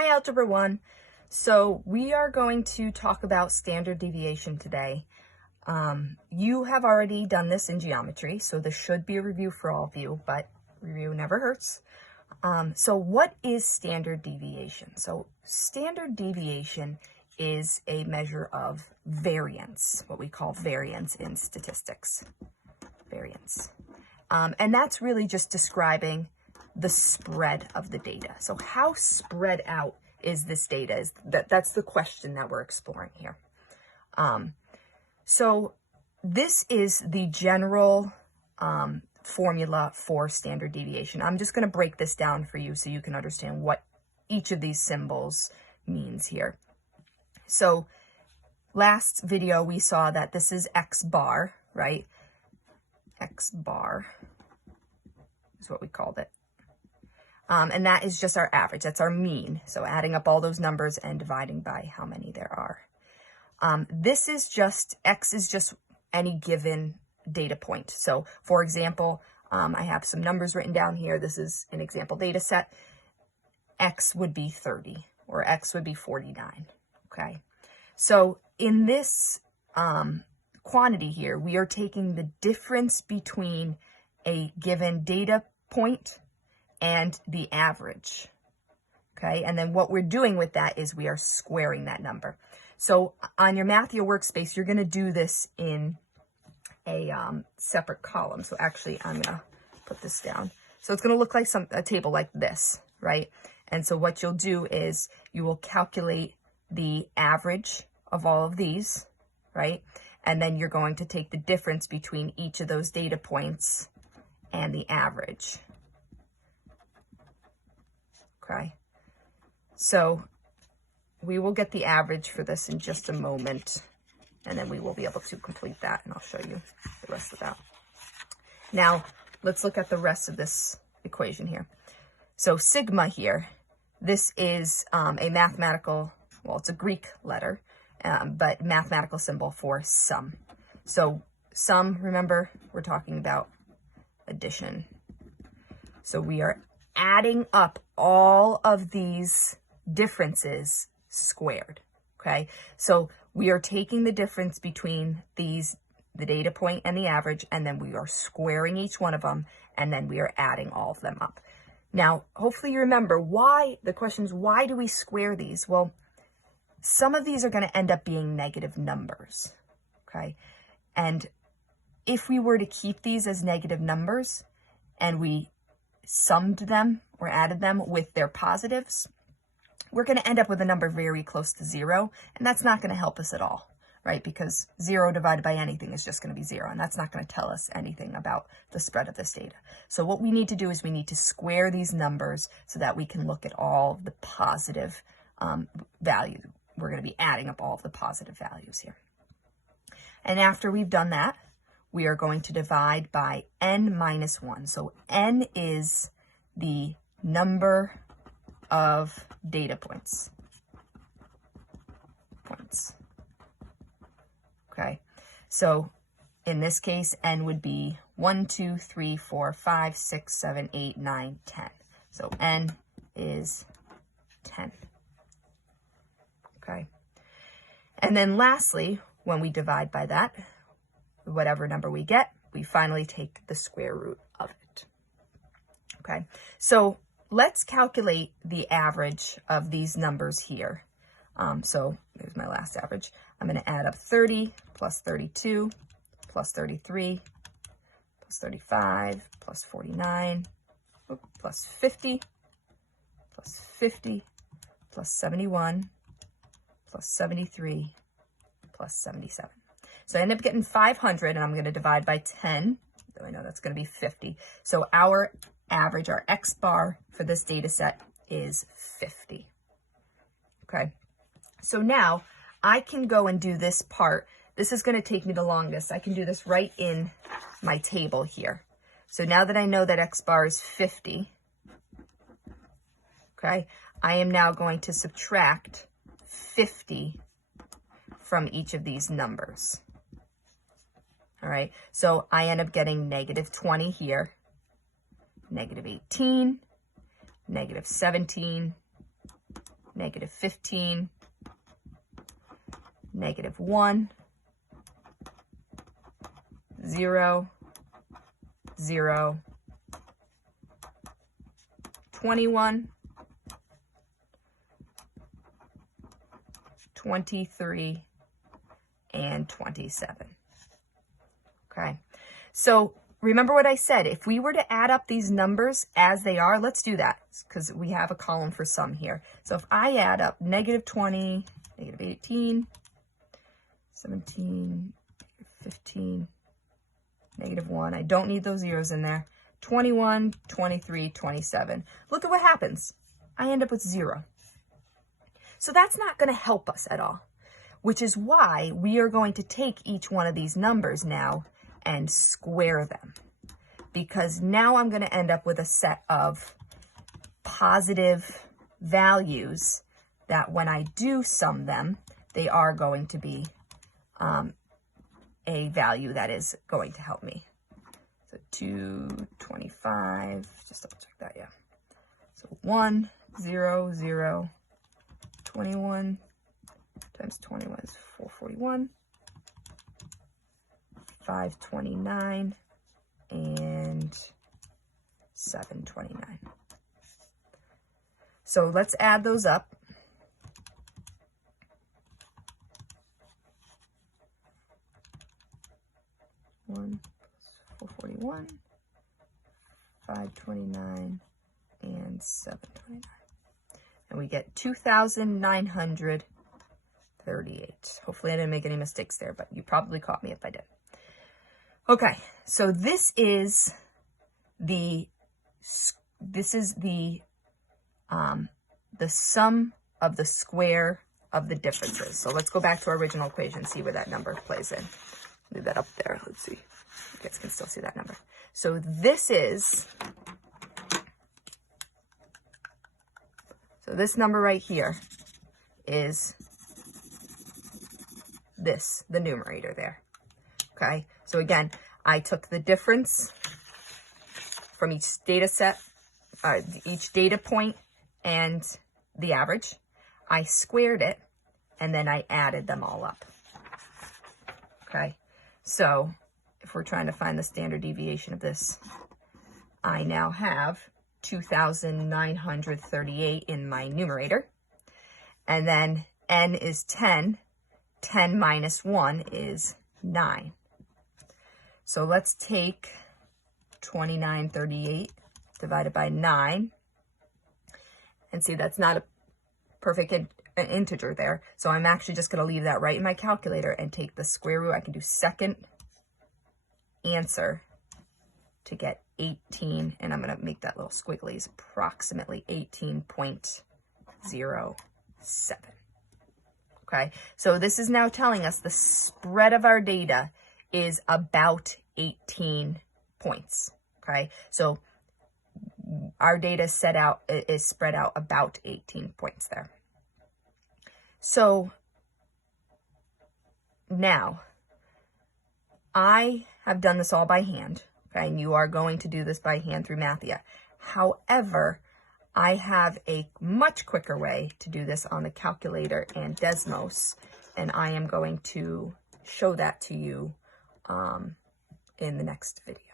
Hi, Algebra 1. So we are going to talk about standard deviation today. You have already done this in geometry, so this should be a review for all of you, but review never hurts. So what is standard deviation? So standard deviation is a measure of variance, what we call variance in statistics. Variance. And that's really just describing the spread of the data. So how spread out is this data? That's the question that we're exploring here. So this is the general formula for standard deviation. I'm just going to break this down for you so you can understand what each of these symbols means here. So last video we saw that this is X bar, right? X bar is what we called it. And that is just our average. That's our mean. So adding up all those numbers and dividing by how many there are. This is just, X is just any given data point. So for example, I have some numbers written down here. This is an example data set. X would be 30 or X would be 49. Okay. So in this quantity here, we are taking the difference between a given data point and the average, okay? And then what we're doing with that is we are squaring that number. So on your Mathia workspace, you're gonna do this in a separate column. So actually, I'm gonna put this down. So it's gonna look like a table like this, right? And so what you'll do is you will calculate the average of all of these, right? And then you're going to take the difference between each of those data points and the average. Okay, so we will get the average for this in just a moment, and then we will be able to complete that, and I'll show you the rest of that. Now, let's look at the rest of this equation here. So sigma here, this is a mathematical, well, it's a Greek letter, but mathematical symbol for sum. So sum, remember, we're talking about addition. So we are adding up all of these differences squared, okay? So we are taking the difference between these, the data point and the average, and then we are squaring each one of them, and then we are adding all of them up. Now, hopefully you remember why, the question is, why do we square these? Well, some of these are going to end up being negative numbers, okay? And if we were to keep these as negative numbers and we summed them or added them with their positives, we're going to end up with a number very close to 0, and that's not going to help us at all, right? Because 0 divided by anything is just going to be 0, and that's not going to tell us anything about the spread of this data. So what we need to do is we need to square these numbers so that we can look at all the positive values. We're going to be adding up all of the positive values here. And after we've done that, we are going to divide by n minus 1. So n is the number of data points. Okay, so in this case, n would be 1, 2, 3, 4, 5, 6, 7, 8, 9, 10. So n is 10. Okay, and then lastly, when we divide by that, whatever number we get, we finally take the square root of it. Okay, so let's calculate the average of these numbers here. So here's my last average. I'm going to add up 30 plus 32 plus 33 plus 35 plus 49 plus 50 plus 50 plus 71 plus 73 plus 77. So I end up getting 500, and I'm going to divide by 10. So I know that's going to be 50. So our average, our X bar for this data set is 50. Okay. So now I can go and do this part. This is going to take me the longest. I can do this right in my table here. So now that I know that X bar is 50, okay, I am now going to subtract 50 from each of these numbers. All right, so I end up getting negative 20 here, negative 18, negative 17, negative 15, negative 1, 0, 0, 21, 23, and 27. Okay, so remember what I said. If we were to add up these numbers as they are, let's do that because we have a column for sum here. So if I add up negative 20, negative 18, 17, 15, negative 1, I don't need those zeros in there, 21, 23, 27. Look at what happens. I end up with 0. So that's not going to help us at all, which is why we are going to take each one of these numbers now and square them, because now I'm going to end up with a set of positive values that when I do sum them, they are going to be a value that is going to help me. So 225, just double check that, yeah. So 1, 0, 0, 21 times 21 is 441, 529, and 729. So let's add those up. One, 441, 529, and 729. And we get 2,938. Hopefully I didn't make any mistakes there, but you probably caught me if I did. Okay, so this is the sum of the square of the differences. So let's go back to our original equation, see where that number plays in. Leave that up there. Let's see. You guys can still see that number. So this number right here is this, the numerator there. Okay, so again, I took the difference from each data set, each data point and the average. I squared it, and then I added them all up. Okay, so if we're trying to find the standard deviation of this, I now have 2,938 in my numerator, and then n is 10. 10 minus 1 is 9. So let's take 2938 divided by 9, and see that's not a perfect integer there. So I'm actually just going to leave that right in my calculator and take the square root. I can do second answer to get 18, and I'm going to make that little squigglies, approximately 18.07. Okay, so this is now telling us the spread of our data is about 18 points. Okay, so our data is spread out about 18 points there. So now I have done this all by hand, okay, and you are going to do this by hand through Mathia. However, I have a much quicker way to do this on the calculator and Desmos, and I am going to show that to you in the next video.